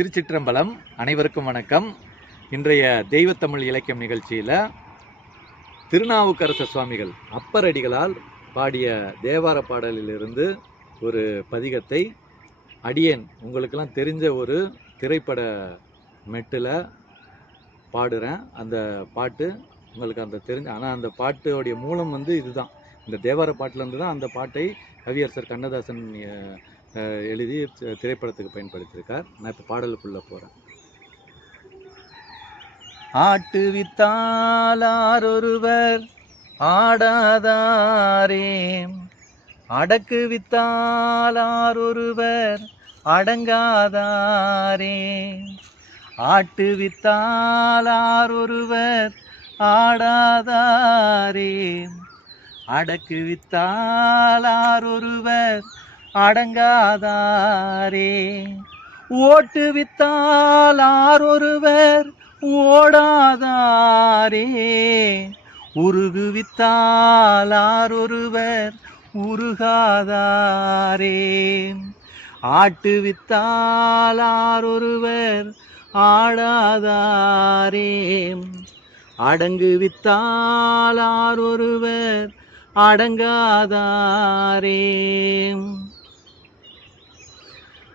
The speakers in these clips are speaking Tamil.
திருச்சிற்றம்பலம். அனைவருக்கும் வணக்கம். இன்றைய தெய்வத்தமிழ் இலக்கியம் நிகழ்ச்சியில் திருநாவுக்கரசு சுவாமிகள் அப்பரடிகளால் பாடிய தேவார பாடலிலிருந்து ஒரு பதிகத்தை அடியேன் உங்களுக்கெல்லாம் தெரிஞ்ச ஒரு திரைப்பட மெட்டில் பாடுறேன். அந்த பாட்டு உங்களுக்கு அந்த தெரிஞ்ச, ஆனால் அந்த பாட்டோடைய மூலம் இதுதான். இந்த தேவார பாட்டிலேருந்து தான் அந்த பாட்டை கவியரசர் கண்ணதாசன் எழுதி திரைப்படத்துக்கு பயன்படுத்தியிருக்கார். நான் இப்போ பாடலுக்குள்ளே போகிறேன். ஆட்டு வித்தாலார் ஒருவர் ஆடாதாரே, அடக்கு வித்தாலார் ஒருவர் அடங்காதாரே. ஆட்டு வித்தாலார் ஒருவர் ஆடாதாரே, அடக்கு வித்தாலார் ஒருவர் அடங்காதாரே. ஓட்டு வித்தாலார் ஒருவர் ஓடாதாரே, உருகு வித்தாலார் ஒருவர் உருகாதாரே. ஆட்டு வித்தாலார் ஒருவர் ஆடாதாரே, அடங்கு வித்தாலார் ஒருவர் அடங்காதாரே.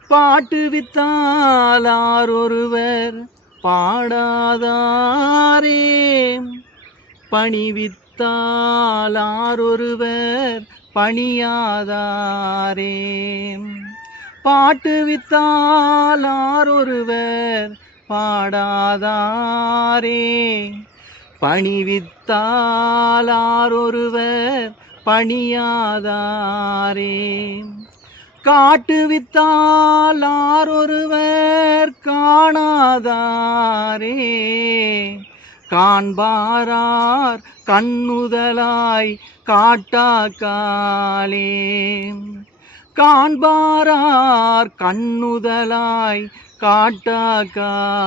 பாட்டு வித்தாலார் ஒருவர் பாடாதாரே, பணி வித்தாலார் ஒருவர் பணியாதாரே. பாட்டு வித்தாலார் ஒருவர் பாடாதாரே, பணி வித்தாலார் ஒருவர் பணியாதாரே. காட்டு வித்தாலார் ஒருவர் காணாதாரே, காண்பாரார் கண்ணுதலாய் காட்டாக்காலே. காண்பாரார் கண்ணுதலாய் காட்டாக்காலே.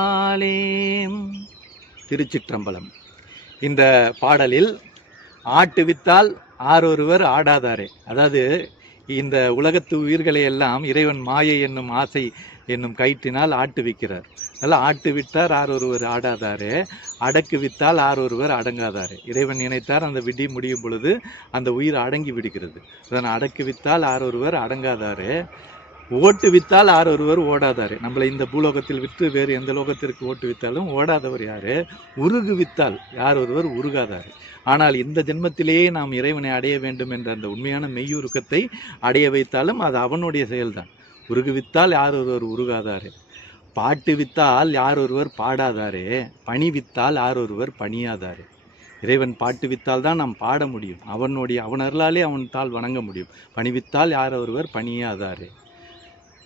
திருச்சிற்றம்பலம். இந்த பாடலில் ஆட்டு வித்தால் ஆரொருவர் ஆடாதாரே, அதாவது இந்த உலகத்து உயிர்களை எல்லாம் இறைவன் மாயை என்னும் ஆசை என்னும் கயிற்றினால் ஆட்டு விற்கிறார். அதனால் ஆட்டு விட்டார் ஆரொருவர் ஆடாதாரே, அடக்கு வித்தால் ஆரொருவர் அடங்காதாரே. இறைவன் நினைத்தார் அந்த விடி முடியும் பொழுது அந்த உயிர் அடங்கி விடுகிறது. அதனால் அடக்கு வித்தால் ஆரொருவர் அடங்காதாரே, ஓட்டு வித்தால் ஆரொருவர் ஓடாதாரே. நம்மளை இந்த பூலோகத்தில் விற்று வேறு எந்த லோகத்திற்கு ஓட்டு வித்தாலும் ஓடாதவர் யாரு? உருகு வித்தால் யார் ஒருவர் உருகாதாரே. ஆனால் இந்த ஜென்மத்திலேயே நாம் இறைவனை அடைய வேண்டும் என்ற அந்த உண்மையான மெய்யுருக்கத்தை அடைய வைத்தாலும் அது அவனுடைய செயல்தான். உருகு வித்தால் யார் ஒருவர் உருகாதாரே, பாட்டு வித்தால் யார் ஒருவர் பாடாதாரே, பணி வித்தால் யார் ஒருவர் பணியாதாரே. இறைவன் பாட்டு வித்தால் தான் நாம் பாட முடியும், அவன் அருளாலே அவன் தாள் வணங்க முடியும். பணிவித்தால் யார் ஒருவர் பணியாதாரே.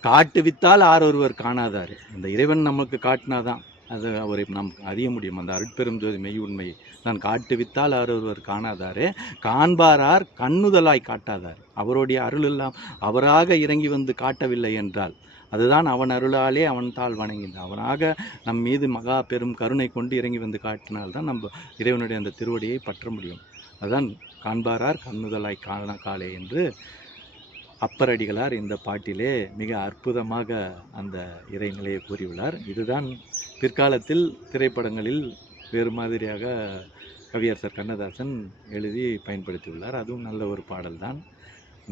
காட்டு வித்தால் யார் ஒருவர் காணாதாரே. அந்த இறைவன் நமக்கு காட்டினாதான் அது அவரை நாம் அறிய முடியும், அந்த அருட்பெரும் ஜோதி மெய் உண்மையை. நான் காட்டு வித்தால் யார் ஒருவர் காணாதாரே, காண்பாரார் கண்ணுதலாய் காட்டாதார். அவருடைய அருள் எல்லாம் அவராக இறங்கி வந்து காட்டவில்லை என்றால் அதுதான் அவன் அருளாலே அவன் தாள் வணங்கினான். அவனாக நம் மீது மகா பெரும் கருணை கொண்டு இறங்கி வந்து காட்டினால்தான் நம்ம இறைவனுடைய அந்த திருவடியை பற்ற முடியும். அதுதான் காண்பாரார் கண்ணுதலாய் காலே என்று அப்பரடிகளார் இந்த பாட்டிலே மிக அற்புதமாக அந்த இறைநிலையை கூறியுள்ளார். இதுதான் பிற்காலத்தில் திரைப்படங்களில் வேறு மாதிரியாக கவியரசர் கண்ணதாசன் எழுதி பயன்படுத்தியுள்ளார். அதுவும் நல்ல ஒரு பாடல்தான்.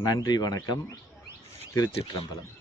நன்றி, வணக்கம். திருச்சிற்றம்பலம்.